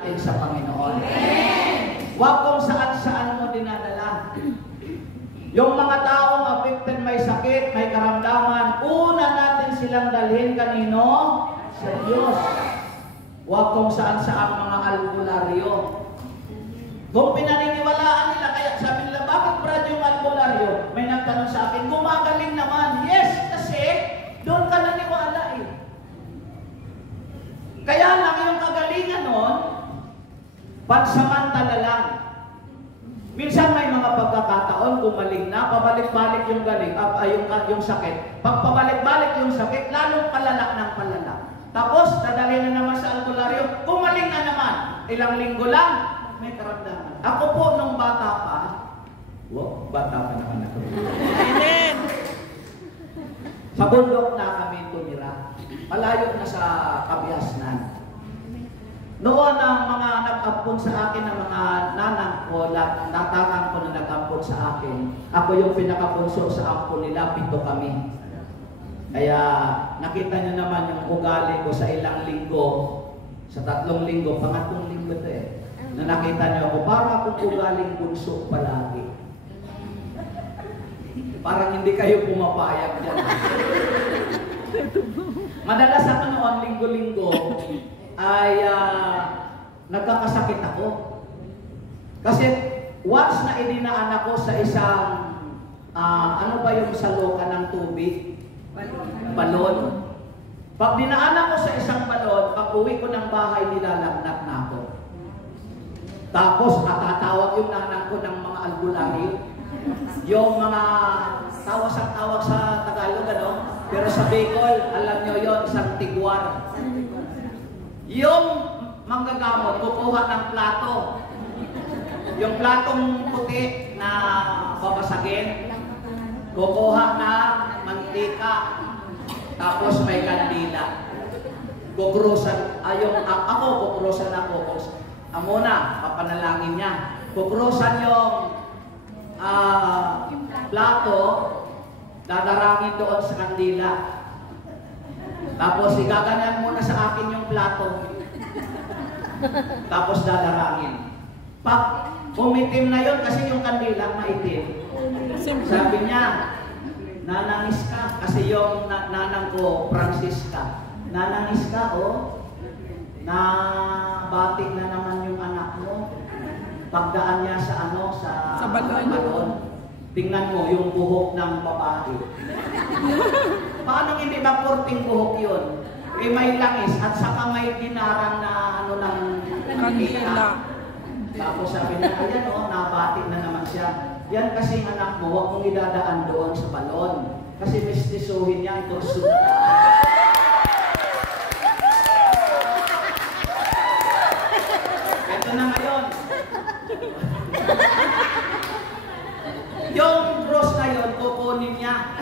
sa Panginoon. Huwag kung saan-saan mo dinadala. Yung mga taong affected may sakit, may karamdaman, una natin silang dalhin kanino? Sa Diyos. Huwag kung saan-saan mga albularyo. Kung pinaniniwalaan nila, kaya sabi nila, bakit Brad yung albularyo? May nagtanong sa akin, gumagaling naman. Yes, kasi doon ka naniwala eh. Kaya lang yung kagalingan nun, pansamantala lang. Minsan may mga pagkakataon, gumaling na, pabalik-balik yung galing, yung sakit. Pag pabalik-balik yung sakit, lalong palala ng palala. Tapos, dadalhin na naman sa albularyo, gumaling na naman. Ilang linggo lang, may karamdaman. Ako po, nung bata pa, bata pa naman ako. Amen! Sa bundok na kami tumira. Malayo na sa Kabiasnan. Noon ang mga nag-ampon sa akin ng mga nanang ko, natakang ko na nag-ampon sa akin. Ako yung pinakabunso sa ampon nila, 7 kami. Kaya nakita nyo naman yung ugali ko sa ilang linggo, sa 3 linggo, pangatlong linggo ito eh. Na nakita nyo ako, parang akong ugaling bunso palagi. Parang hindi kayo pumapayag dyan. Madalas ako noon, linggo-linggo, ay nagkakasakit ako. Kasi once na idinaan ako sa isang, ano ba yung saloka ng tubig? Balon. Pag dinaan ako sa isang balon, pag uwi ko ng bahay, nilalagnat na ako. Tapos katatawag yung nanang ko ng mga albularyo. Yung mga tawag sa Tagalog, ano? Pero sa Bicol, alam nyo yon, isang tigwar. Yung manggagamot, kukuha ng plato. Yung platong puti na babasagin, kukuha ng mantika. Tapos may kandila. Kukrusan, ako kukrusan ako. Amuna, papanalangin niya. Kukrusan yung plato, dadarangin doon sa kandila. Tapos igaganyan muna sa akin yung plato. Tapos dadarangin. Pag umitim na yon kasi yung kandila maitim. Sabi niya, nanangis ka. Kasi yung nanang ko, Francisca. Nanangis ka, oh. Nabatik na naman yung anak mo. Pagdaan niya sa sa balon. Tingnan mo yung buhok ng babae. Paano hindi ba porting buhok yun? Eh may langis at saka may dinarang na ng kandila. Tapos sabi niya, ayan o, nabatik na naman siya. Yan kasi anak mo, huwag mong idadaan doon sa balon. Kasi mistisuhin niya ang kursun. Ito na ngayon. Yung cross na yun, kukunin niya.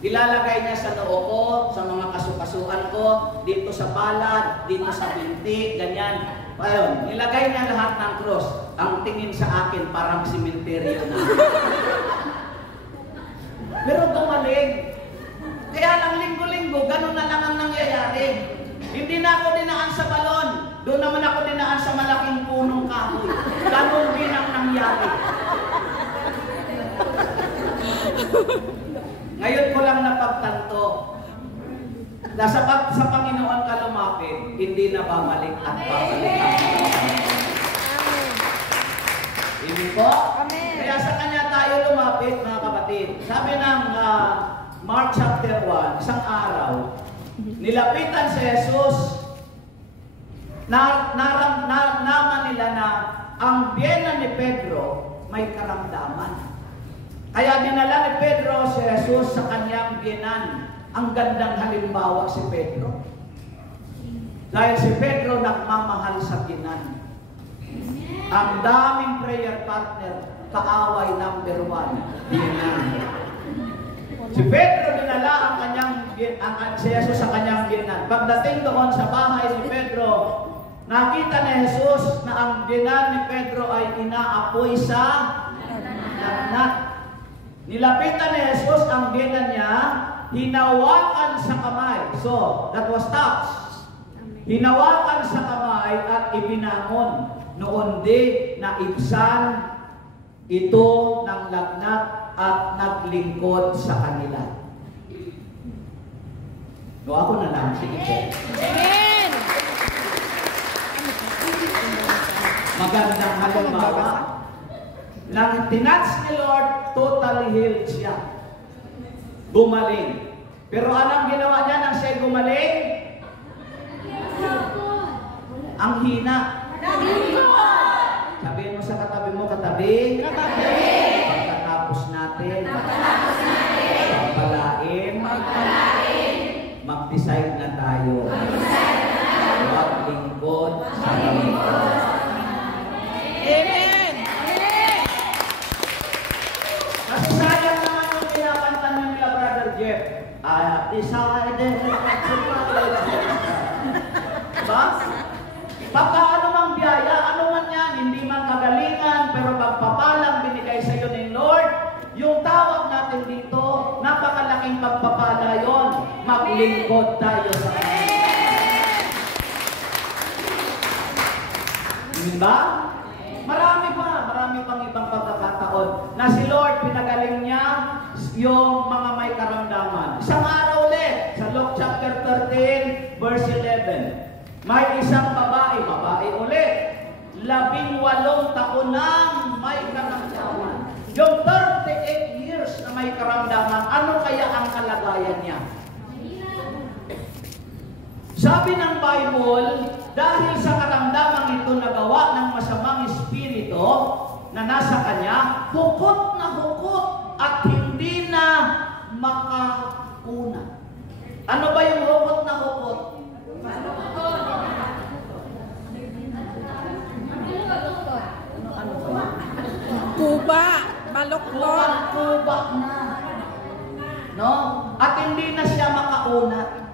Ilalagay niya sa noo ko, sa mga kasukasuan ko, dito sa palad, dito sa binti, ganyan. Ayun, nilagay niya lahat ng cross. Ang tingin sa akin, parang simenteryo na. Pero gumaling. Kaya lang linggo-linggo, ganun na lang ang nangyayari. Hindi na ako dinaan sa balon. Doon naman ako dinaan sa malaking punong kahoy. Ganun din ang nangyari. Ngayon ko lang napagtanto na sa Panginoon ka lumapit, hindi na babalik at babalik. Hindi po? Amen. Kaya sa Kanya tayo lumapit, mga kapatid. Sabi ng Mark chapter 1, isang araw, nilapitan si Jesus, naman nila na ang biyena ni Pedro may karamdaman. Kaya dinala ni Pedro si Jesus sa kanyang biyenan. Ang gandang halimbawa si Pedro. Dahil si Pedro nagmamahal sa biyenan. Ang daming prayer partner, kaaway number 1, biyenan. Si Pedro dinala si Jesus sa kanyang biyenan. Pagdating doon sa bahay ni Pedro, nakita ni Jesus na ang biyenan ni Pedro ay inaapoy sa lagnat. Nilapitan ni Jesus ang biyenan niya, hinawakan sa kamay. So, that was touch. Hinawakan sa kamay ay at ibinangon. Noon di naibsan ito ng lagnat at naglingkod sa kanila. No, ako na lang. Sige. Amen! Magandang halimbawa. Nang tinats ni Lord, totally healed siya. Gumaling. Pero anong ginawa niya nang siya gumaling? Ang hina. Sabihin mo sa katabi mo, katabi. Pagkatapos natin. Magpalain. Mag-decide na tayo. Maglingkod sa lingkod. Amen! Kasi sayang naman yung kinakanta nila, Brother Jeff. I have decided to follow Jesus. Diba? Pagka ano mang biyaya, ano man yan, hindi man kagalingan, pero pagpapalang binigay sa iyo ni Lord, yung tawag natin dito, napakalaking pagpapala yon. Maglingkod tayo sa Kanya. Diba? Marami pang ibang pagkakataon na si Lord pinagaling niya yung mga may karamdaman. Isang araw ulit, sa Luke chapter 13, verse 11. May isang babae ulit, 18 taon nang may karamdaman. Yung 38 years na may karamdaman, ano kaya ang kalagayan niya? Sabi ng Bible, dahil sa karamdaman ito nagawa ng masamang espiritu na nasa kanya, hukot na hukot at hindi na makauna. Ano ba yung hukot na hukot? Ano ba? Kuba! Baloktot! Kuba na. No? At hindi na siya makauna.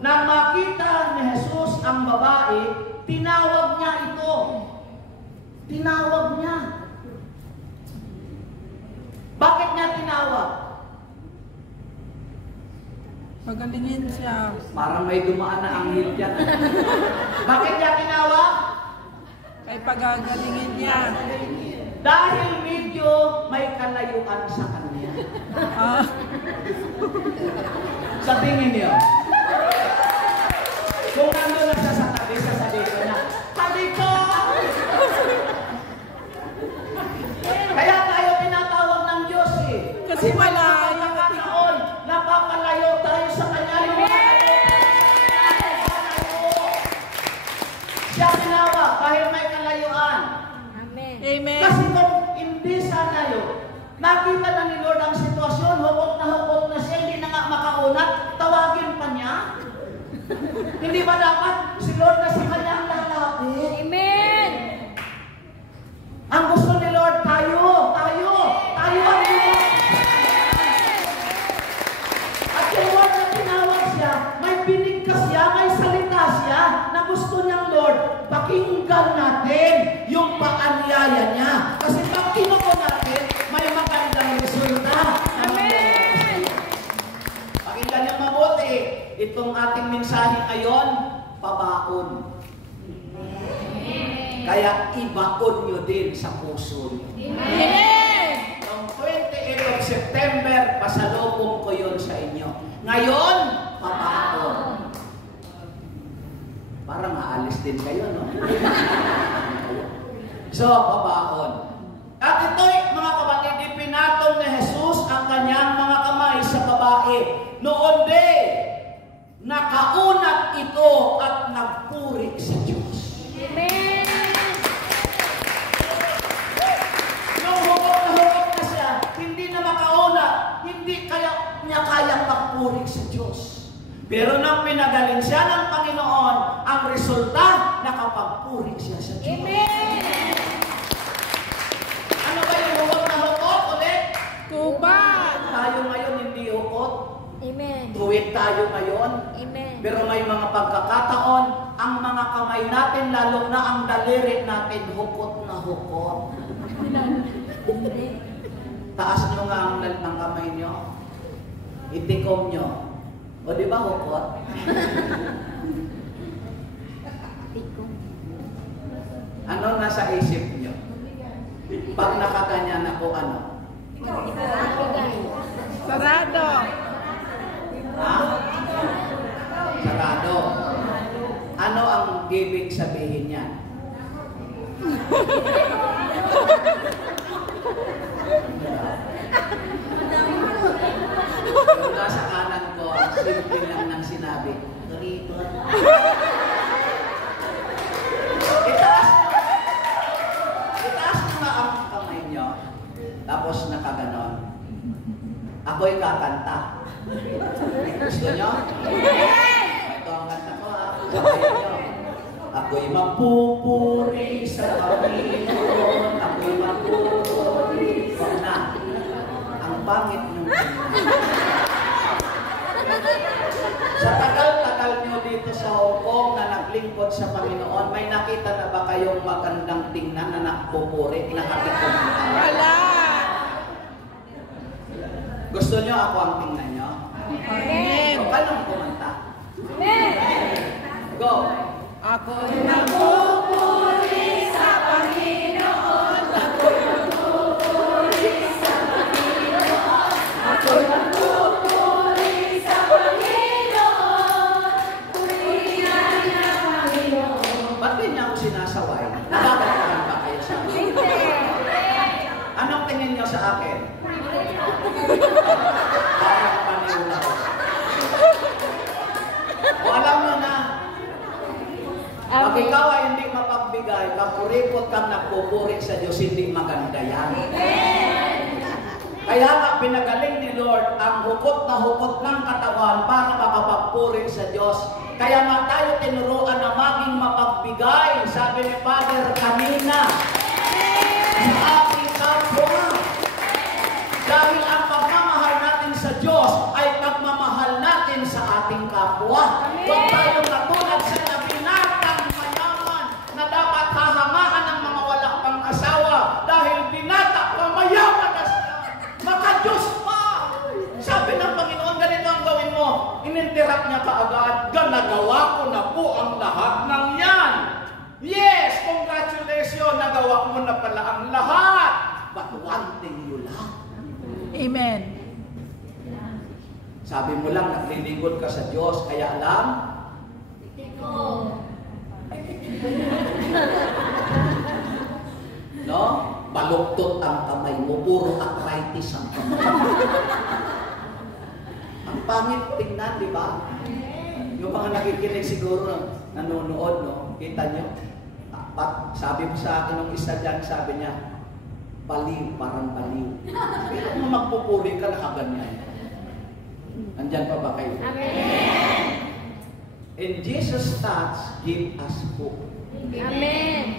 Nang makita ni Jesus ang babae, tinawag niya ito. Tinawag niya. Bakit niya tinawag? Pagalingin siya. Parang may dumaan na anghel dyan. Bakit niya tinawag? Kay pagagalingin niya. Dahil medyo may kalayuan sa kanya. Ah, Sa tingin niyo. Kung nandun na siya sa tabi, sasabihin ko na, halika! Kaya tayo tinatawag ng Diyos eh. Kasi malayo. Pagkakataon, napapalayo tayo sa Kanya. Siya tinawag dahil may kalayuan. Amen. Kasi kung hindi sana yun, nakita na ni Lord ang sitwasyon, hukot na siya, hindi na nga makaunat, tawagin pa niya. Hindi ba dapat si Lord na sa kanya ang lalapit? Amen. Ang gusto ni Lord, tayo ang Lord. At yung Lord na tinawag siya, may binig ka siya, may salita siya, na gusto niyang Lord, pakinggan natin yung paanyaya niya. Kasi pag kinuko natin, may magandang resulta. Amen. Pakinggan niyo mabuti. Itong ating mensahe ngayon, pabaon. Kaya ibaon nyo din sa puso nyo. Amen. Noong 28 of September, pasalubong ko yun sa inyo. Ngayon, pabaon. Parang aalis din kayo, no? So, pabaon. At ito'y, mga kapatid, ipinatong ni Jesus ang kanyang mga kamay sa babae. Noon din, nakaunat ito at nagpuri sa Diyos. Amen. Nung hukot na siya, hindi na makaunat, hindi niya kayang magpuri sa Diyos. Pero nang pinagaling siya ng Panginoon, ang resulta, nakapagpuri siya sa Diyos. Amen. Ano ba yung hukot ulit? Kuba! Tayo ngayon hindi hukot. Amen. Tuwid tayo ngayon. Amen. Pero may mga pagkakataon, ang mga kamay natin, lalo na ang daliri natin, hukot na hukot. Taas nyo nga ang kamay nyo. Itikom nyo. O di ba hukot? nasa isip niyo? Pag nakaganyan ako, ano? Sarado. Ha? Sarado. Ano ang ibig sabihin niya? Yung nasa kanan ko, simple lang nang sinabi, ganito. Itaas nyo nga ang kamay nyo, tapos nakaganon. Ako'y kakanta. Gusto nyo? Ito ang kanta ko, ha? Sabayan nyo. Ako'y magpupuri sa Panginoon. Ako'y magpupuri. Huwag na. Ang pangit nyo. Sa tagal-tagal nyo dito sa Hong Kong na naglingkod sa Panginoon, may nakita na ba kayong magandang tingnan na nakpupuri, nakatikom? Wala. Gusto nyo ako ang tingnan nyo? Amen. O, anong kumanta? Amen. Go! Ako'y magpupuri sa Panginoon. Ako'y magpupuri sa Panginoon. Ako'y magpupuri sa Panginoon. Purihan niya, Panginoon. Ba't din niya ako sinasaway? Nakakatakan ba kayo sa akin? Anong tingin niyo sa akin? Parang paniwala ko. O alam mo na, pag ikaw ay hindi mapagbigay, kapuripot kang nagpupuri sa Diyos, hindi maganda yan. Kaya nga pinagaling ni Lord ang hukot na hukot ng katawan para makapagpuri sa Diyos. Kaya nga tayo tinuruan na maging mapagbigay, sabi ni Father kanina, sa ating kapwa. Dahil ang pagmamahal natin sa Diyos ay pagmamahal natin sa ating kapwa. Huwag tayong katulad sa nabinatang mayaman na dapat hahangaan ng mga wala pang asawa dahil binata pa mayaman na siya. Maka-Diyos pa! Sabi ng Panginoon, ganito ang gawin mo. Ininterrupt niya kaagad, nagawa ko na po ang lahat ng yan. Yes, congratulations, nagawa mo na pala ang lahat. But one thing you lack. Amen. Sabi mo lang, naglilingkod ka sa Diyos, kaya alam? No? Baluktot ang kamay mo, puro arthritis ang kamay. Ang pangit tingnan, di ba? Yung mga nakikinig siguro, nanonood, no? Kita nyo? Sabi mo sa akin nung isa dyan, sabi niya, baliw, parang baliw. Pero kung magpupuri ka, nakaganyan. Andyan pa ba kayo? Amen. And Jesus' touch give us hope. Amen.